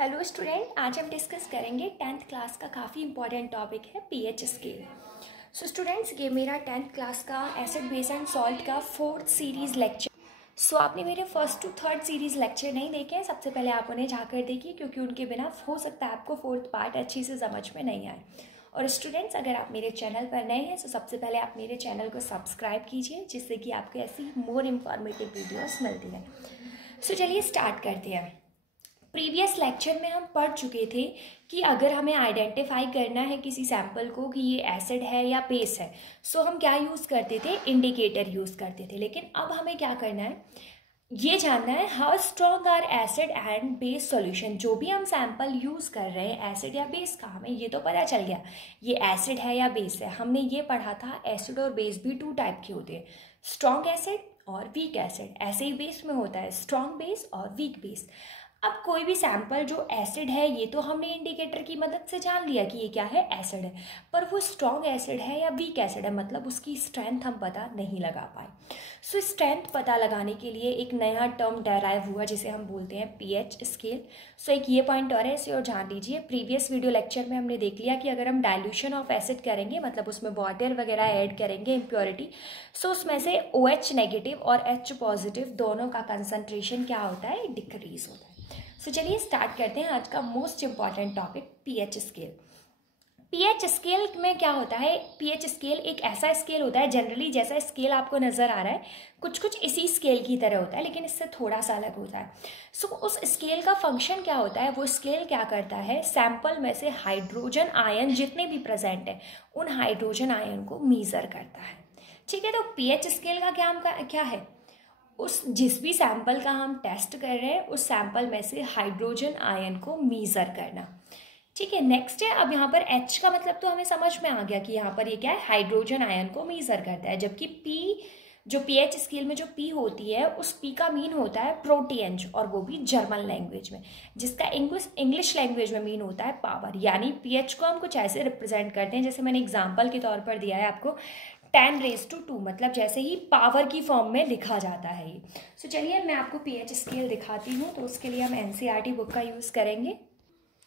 Hello student, आज हम discuss करेंगे 10th क्लास का काफ़ी इंपॉर्टेंट टॉपिक है पीएच स्केल। सो स्टूडेंट्स, ये मेरा 10th क्लास का एसिड बेस एंड सॉल्ट का 4th सीरीज़ लेक्चर। सो आपने मेरे first to third series lecture नहीं देखे हैं, सबसे पहले आप उन्हें जाकर देखिए, क्योंकि उनके बिना हो सकता है आपको 4th पार्ट अच्छी से समझ में नहीं आए। और स्टूडेंट्स, अगर आप मेरे चैनल पर नए हैं तो सबसे पहले आप मेरे चैनल को सब्सक्राइब कीजिए, जिससे कि आपको ऐसी मोर इन्फॉर्मेटिव वीडियोस मिलती हैं। सो चलिए स्टार्ट करते हैं। प्रीवियस लेक्चर में हम पढ़ चुके थे कि अगर हमें आइडेंटिफाई करना है किसी सैंपल को कि ये एसिड है या बेस है, सो हम क्या यूज़ करते थे, इंडिकेटर यूज़ करते थे। लेकिन अब हमें क्या करना है, ये जानना है how strong are acid and base solution. जो भी हम सैंपल यूज़ कर रहे हैं एसिड या बेस का, हमें ये तो पता चल गया ये एसिड है या बेस है। हमने ये पढ़ा था एसिड और बेस भी 2 टाइप के होते हैं, स्ट्रॉन्ग एसिड और वीक एसिड। ऐसे ही बेस में होता है स्ट्रॉन्ग बेस और वीक बेस। अब कोई भी सैंपल जो एसिड है, ये तो हमने इंडिकेटर की मदद से जान लिया कि ये क्या है, एसिड है, पर वो स्ट्रॉन्ग एसिड है या वीक एसिड है, मतलब उसकी स्ट्रेंथ हम पता नहीं लगा पाए। सो स्ट्रेंथ पता लगाने के लिए एक नया टर्म डेराइव हुआ जिसे हम बोलते हैं पीएच स्केल। सो एक ये पॉइंट और है, इसे और जान लीजिए। प्रीवियस वीडियो लेक्चर में हमने देख लिया कि अगर हम डाइल्यूशन ऑफ एसिड करेंगे, मतलब उसमें वाटर वगैरह ऐड करेंगे, इम्प्योरिटी, सो उसमें से OH नेगेटिव और H पॉजिटिव दोनों का कंसंट्रेशन क्या होता है, डिक्रीज होता है। सो चलिए स्टार्ट करते हैं आज का most important topic pH scale. PH scale में क्या होता है, पीएच स्केल एक ऐसा स्केल होता है, जनरली जैसा स्केल आपको नज़र आ रहा है कुछ कुछ इसी स्केल की तरह होता है, लेकिन इससे थोड़ा सा अलग होता है। सो उस स्केल का फंक्शन क्या होता है, वो स्केल क्या करता है, सैंपल में से हाइड्रोजन आयन जितने भी प्रेजेंट हैं उन हाइड्रोजन आयन को मीज़र करता है। ठीक है, तो पीएच स्केल का क्या है, उस जिस भी सैंपल का हम टेस्ट कर रहे हैं उस सैंपल में से हाइड्रोजन आयन को मीज़र करना। ठीक है, नेक्स्ट है, अब यहाँ पर H का मतलब तो हमें समझ में आ गया कि यहाँ पर ये क्या है, हाइड्रोजन आयन को मीज़र करता है। जबकि P, जो पीएच स्केल में जो P होती है, उस P का मीन होता है प्रोटीएंज, और वो भी जर्मन लैंग्वेज में, जिसका इंग्लिश लैंग्वेज में मीन होता है पावर। यानी पीएच को हम कुछ ऐसे रिप्रेजेंट करते हैं, जैसे मैंने एग्जाम्पल के तौर पर दिया है आपको 10⁻², मतलब जैसे ही पावर की फॉर्म में लिखा जाता है ये। सो चलिए मैं आपको पीएच स्केल दिखाती हूँ, तो उसके लिए हम एनसीईआरटी बुक का यूज़ करेंगे।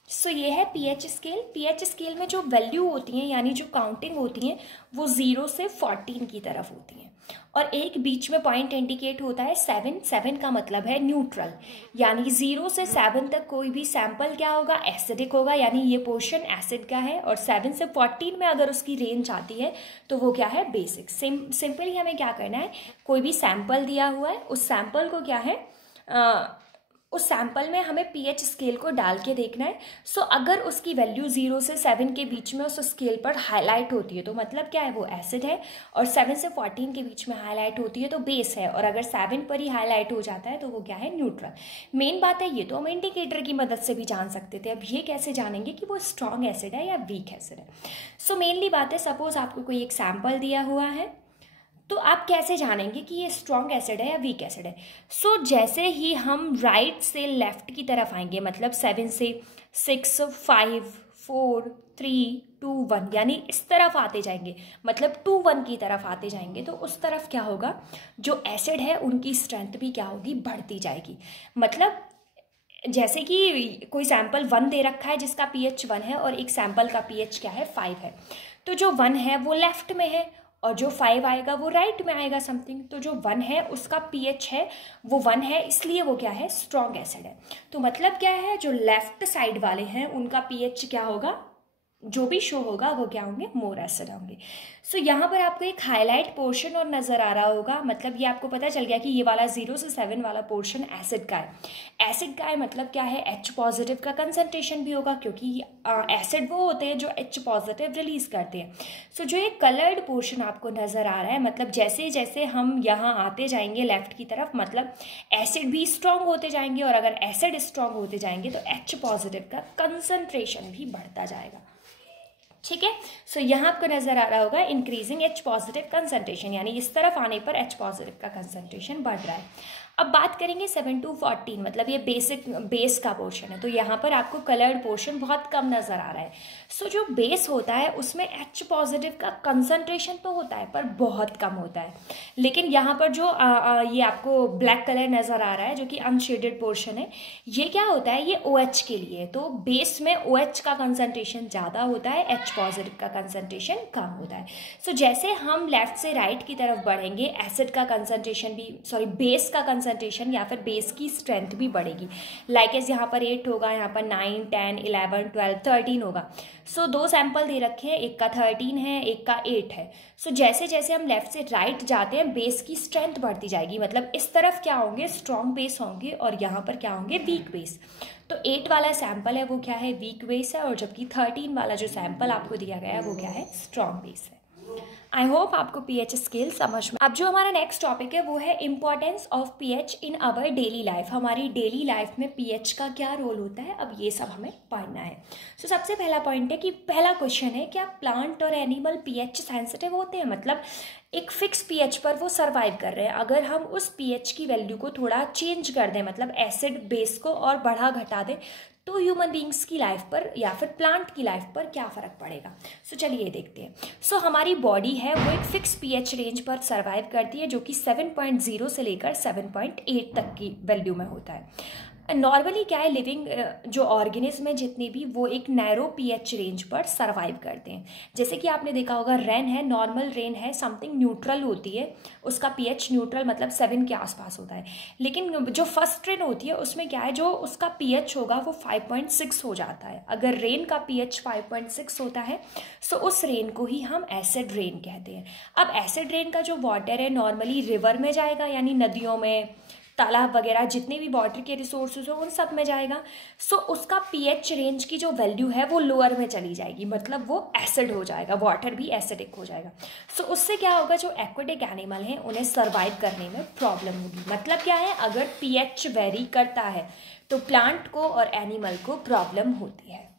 सो ये है पीएच स्केल। पीएच स्केल में जो वैल्यू होती हैं, यानी जो काउंटिंग होती हैं, वो 0 से 14 की तरफ होती हैं, और एक बीच में पॉइंट इंडिकेट होता है 7 का मतलब है न्यूट्रल। यानी 0 से 7 तक कोई भी सैंपल क्या होगा, एसिडिक होगा, यानी ये पोर्शन एसिड का है। और 7 से 14 में अगर उसकी रेंज आती है तो वो क्या है, बेसिक। सिंपली हमें क्या करना है, कोई भी सैंपल दिया हुआ है, उस सैंपल को क्या है, उस सैंपल में हमें पीएच स्केल को डाल के देखना है। सो अगर उसकी वैल्यू 0 से 7 के बीच में उस स्केल पर हाईलाइट होती है तो मतलब क्या है, वो एसिड है, और 7 से 14 के बीच में हाईलाइट होती है तो बेस है, और अगर 7 पर ही हाईलाइट हो जाता है तो वो क्या है, न्यूट्रल। मेन बात है, ये तो हम इंडिकेटर की मदद से भी जान सकते थे, अब ये कैसे जानेंगे कि वो स्ट्रॉन्ग एसिड है या वीक एसिड है। सो मेनली बात है, सपोज आपको कोई एक सैंपल दिया हुआ है, तो आप कैसे जानेंगे कि ये स्ट्रॉन्ग एसिड है या वीक एसिड है। सो जैसे ही हम राइट से लेफ्ट की तरफ आएंगे, मतलब 7 से 6, 5, 4, 3, 2, 1, यानी इस तरफ आते जाएंगे, मतलब 2, 1 की तरफ आते जाएंगे, तो उस तरफ क्या होगा, जो एसिड है उनकी स्ट्रेंथ भी क्या होगी, बढ़ती जाएगी। मतलब जैसे कि कोई सैंपल 1 दे रखा है जिसका pH 1 है, और एक सैंपल का pH क्या है, 5 है, तो जो 1 है वो लेफ्ट में है और जो 5 आएगा वो राइट में आएगा समथिंग। तो जो 1 है उसका pH है वो 1 है, इसलिए वो क्या है, स्ट्रॉन्ग एसिड है। तो मतलब क्या है, जो लेफ्ट साइड वाले हैं उनका pH क्या होगा, जो भी शो होगा वो क्या होंगे, मोर एसिड होंगे। सो यहाँ पर आपको एक हाईलाइट पोर्शन और नज़र आ रहा होगा, मतलब ये आपको पता चल गया कि ये वाला 0 से 7 वाला पोर्शन एसिड का है। एसिड का है मतलब क्या है, H पॉजिटिव का कंसंट्रेशन भी होगा, क्योंकि एसिड वो होते हैं जो H पॉजिटिव रिलीज करते हैं। सो जो ये कलर्ड पोर्शन आपको नज़र आ रहा है, मतलब जैसे जैसे हम यहाँ आते जाएंगे लेफ्ट की तरफ, मतलब एसिड भी स्ट्रॉन्ग होते जाएंगे, और अगर एसिड स्ट्रॉन्ग होते जाएंगे तो H पॉजिटिव का कंसंट्रेशन भी बढ़ता जाएगा। ठीक है, सो यहाँ आपको नजर आ रहा होगा इंक्रीजिंग H पॉजिटिव कंसंट्रेशन, यानी इस तरफ आने पर H पॉजिटिव का कंसंट्रेशन बढ़ रहा है। अब बात करेंगे 7 to 14, मतलब ये बेस का पोर्शन है। तो यहाँ पर आपको कलर्ड पोर्शन बहुत कम नज़र आ रहा है। सो जो बेस होता है उसमें H पॉजिटिव का कंसंट्रेशन तो होता है पर बहुत कम होता है। लेकिन यहाँ पर जो ये आपको ब्लैक कलर नज़र आ रहा है जो कि अनशेडेड पोर्शन है, ये क्या होता है, ये OH के लिए। तो बेस में OH का कंसंट्रेशन ज़्यादा होता है, H पॉजिटिव का कंसंट्रेशन कम होता है। सो जैसे हम लेफ्ट से राइट की तरफ बढ़ेंगे, एसिड का कंसंट्रेशन भी बेस का कंसंट्रेशन या फिर बेस की स्ट्रेंथ भी बढ़ेगी। लाइक यहाँ पर 8 होगा, यहाँ पर 9, 10, 11, 12, 13 होगा। सो 2 सैंपल दे रखे हैं, एक का 13 है, एक का 8 है। सो जैसे जैसे हम लेफ्ट से राइट जाते हैं बेस की स्ट्रेंथ बढ़ती जाएगी। मतलब इस तरफ क्या होंगे, स्ट्रॉन्ग बेस होंगे और यहाँ पर क्या होंगे, वीक बेस। तो 8 वाला सैंपल है वो क्या है, वीक बेस है, और जबकि 13 वाला जो सैंपल आपको दिया गया है वो क्या है, स्ट्रॉन्ग बेस है। आई होप आपको पीएच स्केल समझ में। अब जो हमारा नेक्स्ट टॉपिक है वो है importance of pH in our daily life. हमारी डेली लाइफ में पीएच का क्या रोल होता है, अब ये सब हमें पढ़ना है। सो सबसे पहला पॉइंट है कि पहला क्वेश्चन है, क्या प्लांट और एनिमल पीएच सेंसिटिव होते हैं? मतलब एक फिक्स पीएच पर वो सर्वाइव कर रहे हैं। अगर हम उस पीएच की वैल्यू को थोड़ा चेंज कर दें, मतलब एसिड बेस को और बढ़ा घटा दें, तो ह्यूमन बींग्स की लाइफ पर या फिर प्लांट की लाइफ पर क्या फ़र्क पड़ेगा। सो चलिए देखते हैं। सो हमारी बॉडी है वो एक फिक्स पीएच रेंज पर सर्वाइव करती है जो कि 7.0 से लेकर 7.8 तक की वैल्यू में होता है। नॉर्मली क्या है, लिविंग जो ऑर्गेनिज्म है जितने भी, वो एक नैरो पीएच रेंज पर सर्वाइव करते हैं। जैसे कि आपने देखा होगा, रेन है, नॉर्मल रेन है, समथिंग न्यूट्रल होती है, उसका पीएच न्यूट्रल मतलब 7 के आसपास होता है। लेकिन जो फर्स्ट रेन होती है उसमें क्या है, जो उसका पीएच होगा वो 5.6 हो जाता है। अगर रेन का पीएच 5.6 होता है तो उस रेन को ही हम एसिड रेन कहते हैं। अब एसिड रेन का जो वाटर है नॉर्मली रिवर में जाएगा, यानी नदियों में, तालाब वगैरह जितने भी वाटर के रिसोर्सेज हो उन सब में जाएगा। सो उसका पीएच रेंज की जो वैल्यू है वो लोअर में चली जाएगी, मतलब वो एसिड हो जाएगा, वाटर भी एसिडिक हो जाएगा। सो उससे क्या होगा, जो एक्वेटिक एनिमल हैं उन्हें सर्वाइव करने में प्रॉब्लम होगी। मतलब क्या है, अगर पीएच वेरी करता है तो प्लांट को और एनिमल को प्रॉब्लम होती है।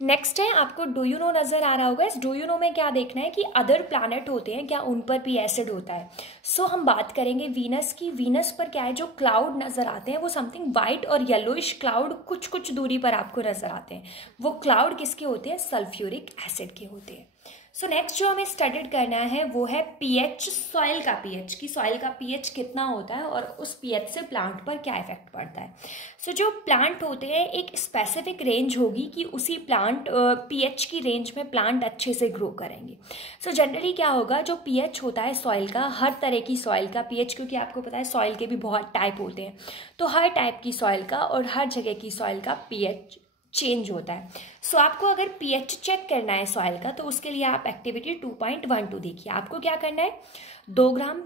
नेक्स्ट है, आपको डू यू नो नज़र आ रहा होगा। इस डू यू नो में क्या देखना है कि अदर प्लैनेट होते हैं, क्या उन पर भी एसिड होता है। सो हम बात करेंगे वीनस की। वीनस पर क्या है, जो क्लाउड नज़र आते हैं वो समथिंग वाइट और येलोइश क्लाउड कुछ कुछ दूरी पर आपको नज़र आते हैं। वो क्लाउड किसके होते हैं, सल्फ्यूरिक एसिड के होते हैं। सो नेक्स्ट जो हमें स्टडीड करना है वो है पीएच, सॉइल का पीएच, कि सॉइल का पीएच कितना होता है और उस पीएच से प्लांट पर क्या इफेक्ट पड़ता है। सो जो प्लांट होते हैं एक स्पेसिफिक रेंज होगी कि उसी प्लांट पीएच की रेंज में प्लांट अच्छे से ग्रो करेंगे। सो जनरली क्या होगा, जो पीएच होता है सॉइल का, हर तरह की सॉइल का पीएच, क्योंकि आपको पता है सॉइल के भी बहुत टाइप होते हैं, तो हर टाइप की सॉइल का और हर जगह की सॉइल का पीएच चेंज होता है। सो आपको अगर पीएच चेक करना है सॉइल का तो उसके लिए आप एक्टिविटी 2.12 देखिए। आपको क्या करना है, 2 ग्राम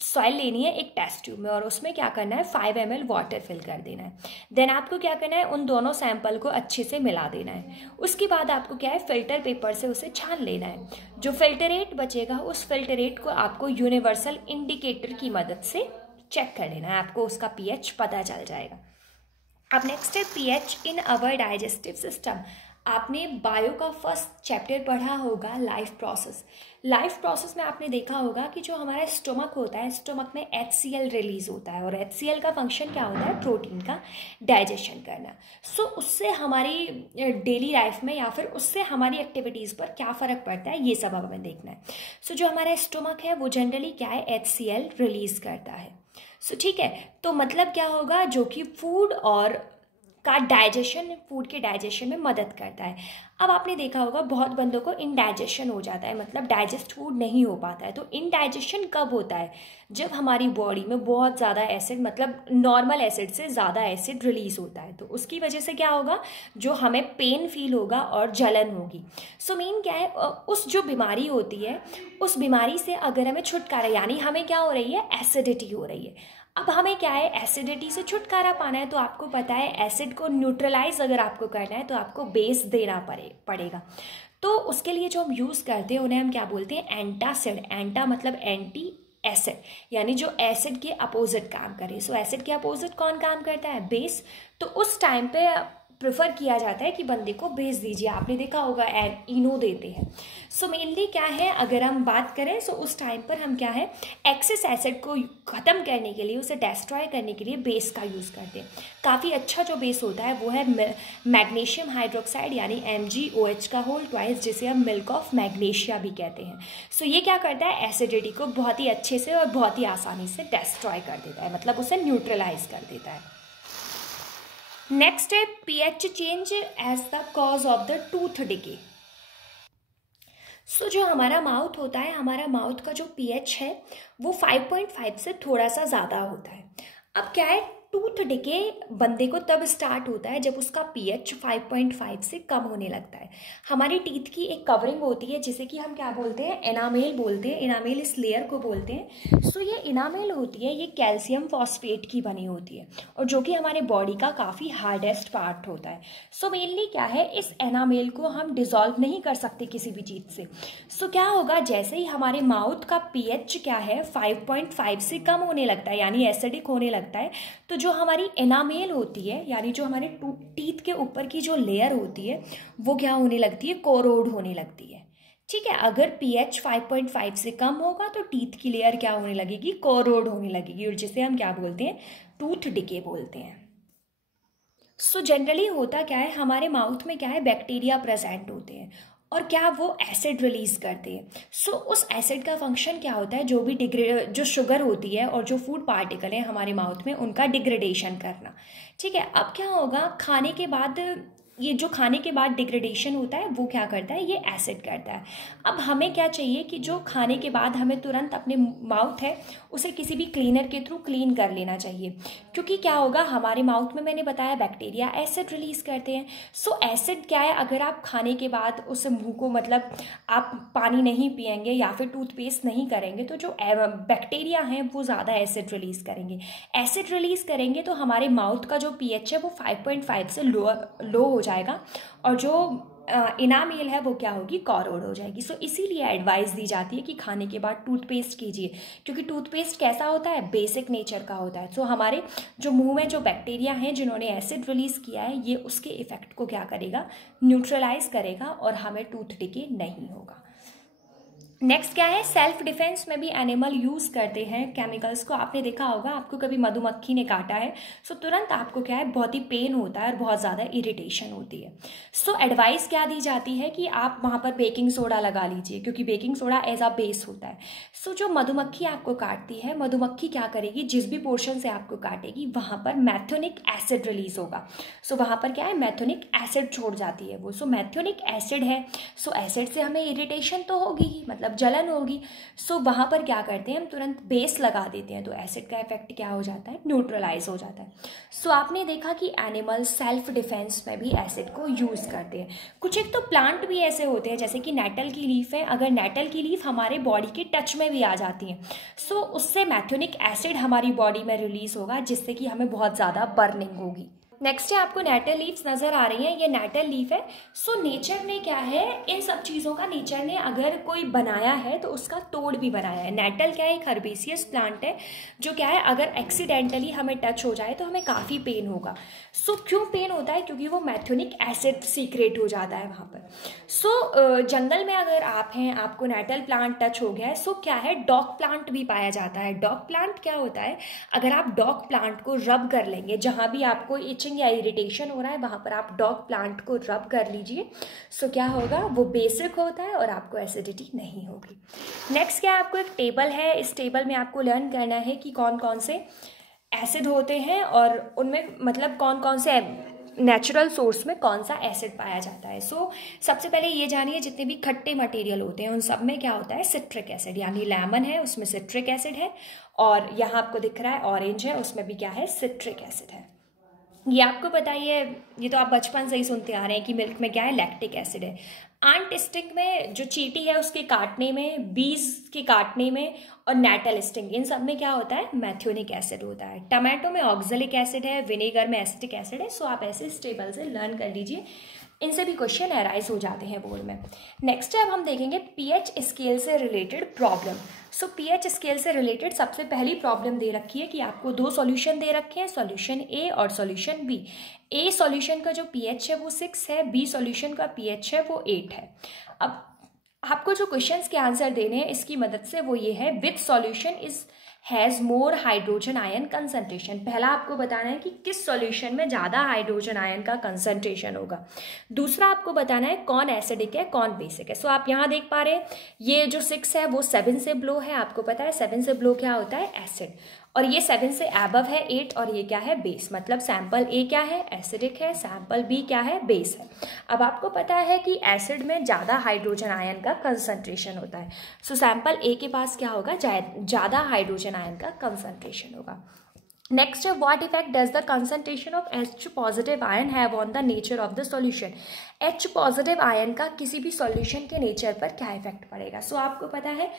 सॉइल लेनी है एक टेस्ट ट्यूब में और उसमें क्या करना है, 5 ml वाटर फिल कर देना है। देन आपको क्या करना है, उन दोनों सैंपल को अच्छे से मिला देना है। उसके बाद आपको क्या है, फिल्टर पेपर से उसे छान लेना है। जो फिल्टरेट बचेगा उस फिल्टरेट को आपको यूनिवर्सल इंडिकेटर की मदद से चेक कर लेना है, आपको उसका पीएच पता चल जाएगा। अब नेक्स्ट है पीएच इन अवर डाइजेस्टिव सिस्टम। आपने बायो का फर्स्ट चैप्टर पढ़ा होगा, लाइफ प्रोसेस। लाइफ प्रोसेस में आपने देखा होगा कि जो हमारा स्टोमक होता है, स्टोमक में HCl रिलीज होता है और HCl का फंक्शन क्या होता है, प्रोटीन का डाइजेशन करना। सो उससे हमारी डेली लाइफ में या फिर उससे हमारी एक्टिविटीज़ पर क्या फ़र्क पड़ता है, ये सब हमें देखना है। सो जो हमारा स्टोमक है वो जनरली क्या है, HCl रिलीज करता है। सो ठीक है, तो मतलब क्या होगा, जो कि फूड और का डाइजेशन, फूड के डाइजेशन में मदद करता है। अब आपने देखा होगा बहुत बंदों को इनडाइजेशन हो जाता है, मतलब डाइजेस्ट फूड नहीं हो पाता है। तो इनडाइजेशन कब होता है, जब हमारी बॉडी में बहुत ज़्यादा एसिड, मतलब नॉर्मल एसिड से ज़्यादा एसिड रिलीज होता है। तो उसकी वजह से क्या होगा, जो हमें पेन फील होगा और जलन होगी। सो मेन क्या है, उस जो बीमारी होती है उस बीमारी से अगर हमें छुटकारा, यानी हमें क्या हो रही है, एसिडिटी हो रही है। अब हमें क्या है, एसिडिटी से छुटकारा पाना है। तो आपको पता है एसिड को न्यूट्रलाइज अगर आपको करना है तो आपको बेस देना पड़ेगा। तो उसके लिए जो हम यूज़ करते हैं उन्हें हम क्या बोलते हैं, एंटासिड। एंटा मतलब एंटी एसिड, यानी जो एसिड के अपोजिट काम करे। सो एसिड के अपोजिट कौन काम करता है, बेस। तो उस टाइम पे प्रेफर किया जाता है कि बंदे को भेज दीजिए। आपने देखा होगा इनो देते हैं। सो मेनली क्या है, अगर हम बात करें सो उस टाइम पर हम क्या है, एक्सेस एसिड को ख़त्म करने के लिए, उसे डिस्ट्रॉय करने के लिए बेस का यूज़ करते हैं। काफ़ी अच्छा जो बेस होता है वो है मैग्नीशियम हाइड्रोक्साइड यानी MgOH का होल ट्वाइस, जिसे हम मिल्क ऑफ मैग्नीशिया भी कहते हैं। सो ये क्या करता है, एसिडिटी को बहुत ही अच्छे से और बहुत ही आसानी से डिस्ट्रॉय कर देता है, मतलब उसे न्यूट्रलाइज कर देता है। नेक्स्ट है pH change as the cause of the tooth decay. So जो हमारा माउथ होता है, हमारा माउथ का जो pH है वो 5.5 से थोड़ा सा ज़्यादा होता है। अब क्या है, टूथ डिके बंदे को तब स्टार्ट होता है जब उसका pH 5.5 से कम होने लगता है। हमारी टीथ की एक कवरिंग होती है जिसे कि हम क्या बोलते हैं, एनामेल बोलते हैं। एनामेल इस लेयर को बोलते हैं। सो ये एनामेल होती है, ये कैल्शियम फॉस्फेट की बनी होती है और जो कि हमारे बॉडी का काफ़ी हार्डेस्ट पार्ट होता है। सो मेनली क्या है, इस एनामेल को हम डिसॉल्व नहीं कर सकते किसी भी चीज़ से। सो क्या होगा, जैसे ही हमारे माउथ का pH क्या है 5.5 से कम होने लगता है यानी एसिडिक होने लगता है, तो जो हमारी एनामेल होती है यानी जो हमारे टीथ के ऊपर की जो लेयर होती है वो क्या होने लगती है, कोरोड होने लगती है। ठीक है, अगर pH 5.5 से कम होगा तो टीथ की लेयर क्या होने लगेगी, कोरोड होने लगेगी, और जिसे हम क्या बोलते हैं, टूथ डिके बोलते हैं। सो जनरली होता क्या है, हमारे माउथ में क्या है, बैक्टीरिया प्रेजेंट होते हैं और क्या वो एसिड रिलीज करते हैं। सो उस एसिड का फंक्शन क्या होता है, जो भी जो शुगर होती है और जो फूड पार्टिकल है हमारे माउथ में, उनका डिग्रेडेशन करना। ठीक है, अब क्या होगा, खाने के बाद ये जो खाने के बाद डिग्रेडेशन होता है वो क्या करता है, ये एसिड करता है। अब हमें क्या चाहिए कि जो खाने के बाद हमें तुरंत अपने माउथ है उसे किसी भी क्लीनर के थ्रू क्लीन कर लेना चाहिए, क्योंकि क्या होगा, हमारे माउथ में मैंने बताया बैक्टीरिया एसिड रिलीज करते हैं। सो एसिड क्या है, अगर आप खाने के बाद उस मुंह को, मतलब आप पानी नहीं पिएंगे या फिर टूथपेस्ट नहीं करेंगे तो जो बैक्टीरिया हैं वो ज़्यादा एसिड रिलीज करेंगे। एसिड रिलीज करेंगे तो हमारे माउथ का जो pH है वो 5.5 से लो हो जाएगा और जो इनामेल है वो क्या होगी, कोरोड हो जाएगी। सो इसीलिए एडवाइस दी जाती है कि खाने के बाद टूथपेस्ट कीजिए, क्योंकि टूथपेस्ट कैसा होता है, बेसिक नेचर का होता है। सो हमारे जो मुंह में जो बैक्टीरिया हैं जिन्होंने एसिड रिलीज किया है, ये उसके इफेक्ट को क्या करेगा, न्यूट्रलाइज करेगा और हमें टूथ डिके नहीं होगा। नेक्स्ट क्या है, सेल्फ डिफेंस में भी एनिमल यूज़ करते हैं केमिकल्स को। आपने देखा होगा, आपको कभी मधुमक्खी ने काटा है सो तुरंत आपको क्या है, बहुत ही पेन होता है और बहुत ज़्यादा इरिटेशन होती है। सो एडवाइस क्या दी जाती है कि आप वहाँ पर बेकिंग सोडा लगा लीजिए, क्योंकि baking soda as a base होता है। सो जो मधुमक्खी आपको काटती है, मधुमक्खी क्या करेगी, जिस भी पोर्शन से आपको काटेगी वहाँ पर मैथोनिक एसिड रिलीज होगा। सो वहाँ पर क्या है, मैथोनिक एसिड छोड़ जाती है वो। सो मैथोनिक एसिड है, सो एसिड से हमें इरिटेशन तो होगी ही, मतलब जलन होगी। सो वहाँ पर क्या करते हैं, हम तुरंत बेस लगा देते हैं तो एसिड का इफेक्ट क्या हो जाता है, न्यूट्रलाइज हो जाता है। सो आपने देखा कि एनिमल सेल्फ डिफेंस में भी एसिड को यूज़ करते हैं। कुछ एक तो प्लांट भी ऐसे होते हैं, जैसे कि नेटल की लीफ है, अगर नेटल की लीफ हमारे बॉडी के टच में भी आ जाती है सो उससे मैथोनिक एसिड हमारी बॉडी में रिलीज होगा, जिससे कि हमें बहुत ज़्यादा बर्निंग होगी। नेक्स्ट है, आपको नेटल लीव्स नज़र आ रही हैं, ये नेटल लीफ है। सो नेचर ने क्या है, इन सब चीज़ों का नेचर ने अगर कोई बनाया है तो उसका तोड़ भी बनाया है। नेटल क्या है, एक हर्बेसियस प्लांट है जो क्या है, अगर एक्सीडेंटली हमें टच हो जाए तो हमें काफ़ी पेन होगा। सो क्यों पेन होता है, क्योंकि वो मैथोनिक एसिड सीक्रेट हो जाता है वहाँ पर। सो जंगल में अगर आप हैं, आपको नेटल प्लांट टच हो गया है, सो क्या है, डॉग प्लांट भी पाया जाता है। डॉग प्लांट क्या होता है, अगर आप डॉग प्लांट को रब कर लेंगे, जहाँ भी आपको इचिंग या इरिटेशन हो रहा है वहाँ पर आप डॉग प्लांट को रब कर लीजिए। सो क्या होगा, वो बेसिक होता है और आपको एसिडिटी नहीं होगी। नेक्स्ट क्या है, आपको एक टेबल है, इस टेबल में आपको लर्न करना है कि कौन कौन से एसिड होते हैं और उनमें मतलब कौन कौन से नेचुरल सोर्स में कौन सा एसिड पाया जाता है। सो सबसे पहले ये जानिए, जितने भी खट्टे मटेरियल होते हैं उन सब में क्या होता है, सिट्रिक एसिड, यानी लेमन है उसमें सिट्रिक एसिड है, और यहाँ आपको दिख रहा है ऑरेंज है, उसमें भी क्या है, सिट्रिक एसिड है। ये आपको पता ही है, ये तो आप बचपन से ही सुनते आ रहे हैं कि मिल्क में क्या है, लैक्टिक एसिड है। आंट स्टिक में जो चींटी है उसके काटने में, बीज के काटने में और नेटल स्टिंग, इन सब में क्या होता है, मैथ्योनिक एसिड होता है। टमाटो में ऑक्जेलिक एसिड है, विनेगर में एसिटिक एसिड है। सो आप ऐसे इस टेबल से लर्न कर लीजिए, इनसे भी क्वेश्चन अराइज हो जाते हैं बोर्ड में। नेक्स्ट अब हम देखेंगे पीएच स्केल से रिलेटेड प्रॉब्लम। सो पीएच स्केल से रिलेटेड सबसे पहली प्रॉब्लम दे रखी है कि आपको दो सॉल्यूशन दे रखे हैं, सॉल्यूशन ए और सॉल्यूशन बी। ए सॉल्यूशन का जो पीएच है वो 6 है, बी सॉल्यूशन का पीएच है वो 8 है। अब आपको जो क्वेश्चंस के आंसर देने हैं इसकी मदद से वो ये है, which solution is has more hydrogen ion concentration. पहला आपको बताना है कि किस सॉल्यूशन में ज़्यादा हाइड्रोजन आयन का कंसंट्रेशन होगा। दूसरा आपको बताना है कौन एसिडिक है कौन बेसिक है। सो आप यहाँ देख पा रहे हैं ये जो 6 है वो 7 से बिलो है। आपको पता है 7 से बिलो क्या होता है, एसिड, और ये 7 से अबव है 8, और ये क्या है, बेस। मतलब सैंपल ए क्या है, एसिडिक है, सैंपल बी क्या है, बेस है। अब आपको पता है कि एसिड में ज़्यादा हाइड्रोजन आयन का कंसंट्रेशन होता है। सो सैंपल ए के पास क्या होगा, ज़्यादा हाइड्रोजन आयन का कंसंट्रेशन होगा। नेक्स्ट है, what effect does the concentration of H positive ion have on the nature of the solution. H positive ion का किसी भी सॉल्यूशन के नेचर पर क्या इफेक्ट पड़ेगा। सो आपको पता है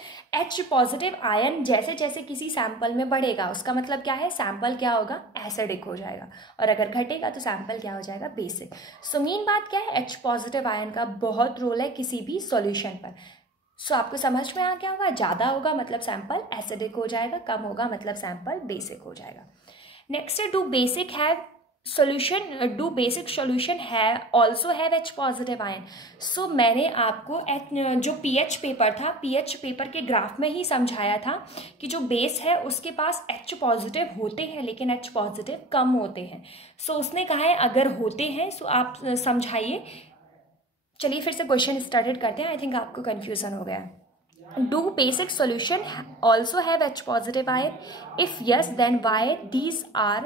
H पॉजिटिव आयन जैसे जैसे किसी सैंपल में बढ़ेगा उसका मतलब क्या है, सैंपल क्या होगा, एसिडिक हो जाएगा, और अगर घटेगा तो सैंपल क्या हो जाएगा, बेसिक। सो मेन बात क्या है, H पॉजिटिव आयन का बहुत रोल है किसी भी सॉल्यूशन पर। सो आपको समझ में आ गया होगा, ज़्यादा होगा मतलब सैंपल एसिडिक हो जाएगा, कम होगा मतलब सैंपल बेसिक हो जाएगा। नेक्स्ट है, डू बेसिक सॉल्यूशन है also have H positive ion. So मैंने आपको जो पीएच पेपर था, पीएच पेपर के ग्राफ में ही समझाया था कि जो बेस है उसके पास H पॉजिटिव होते हैं लेकिन H पॉजिटिव कम होते हैं। सो उसने कहा है अगर होते हैं सो आप समझाइए। चलिए फिर से क्वेश्चन स्टार्टेड करते हैं, आई थिंक आपको कन्फ्यूजन हो गया है। Do basic solution also have H positive ion? If yes, then why these are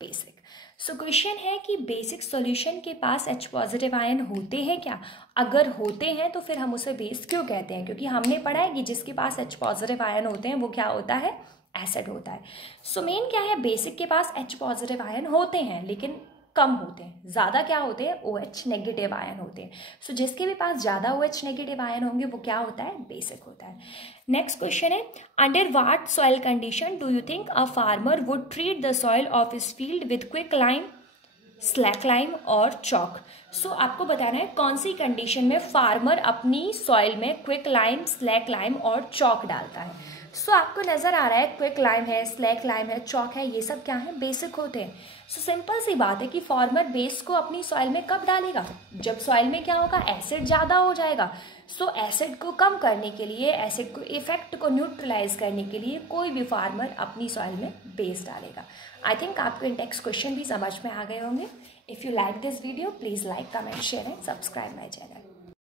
basic? So question है कि बेसिक सॉल्यूशन के पास H पॉजिटिव आयन होते हैं क्या। अगर होते हैं तो फिर हम उसे बेस क्यों कहते हैं, क्योंकि हमने पढ़ा है कि जिसके पास H पॉजिटिव आयन होते हैं वो क्या होता है, एसिड होता है। सो मेन क्या है, बेसिक के पास H पॉजिटिव आयन होते हैं लेकिन कम होते हैं, ज़्यादा क्या होते हैं, OH नेगेटिव आयन होते हैं। सो जिसके भी पास ज़्यादा OH नेगेटिव आयन होंगे वो क्या होता है, बेसिक होता है। नेक्स्ट क्वेश्चन है, under what soil condition do you think a farmer would treat the soil of his field with quick lime, slack lime और चॉक। सो आपको बताना है कौन सी कंडीशन में फार्मर अपनी सॉइल में क्विक लाइम, स्लैक लाइम और चॉक डालता है। सो आपको नज़र आ रहा है क्विक लाइम है, स्लैक लाइम है, चॉक है, ये सब क्या है, बेसिक होते हैं। सो सिंपल सी बात है कि फार्मर बेस को अपनी सॉइल में कब डालेगा, जब सॉइल में क्या होगा, एसिड ज़्यादा हो जाएगा। सो एसिड को कम करने के लिए, एसिड को इफेक्ट को न्यूट्रलाइज करने के लिए कोई भी फार्मर अपनी सॉइल में बेस डालेगा। आई थिंक आपको इन टेक्स्ट क्वेश्चन भी समझ में आ गए होंगे। If you like this video please like, comment, share and subscribe my channel.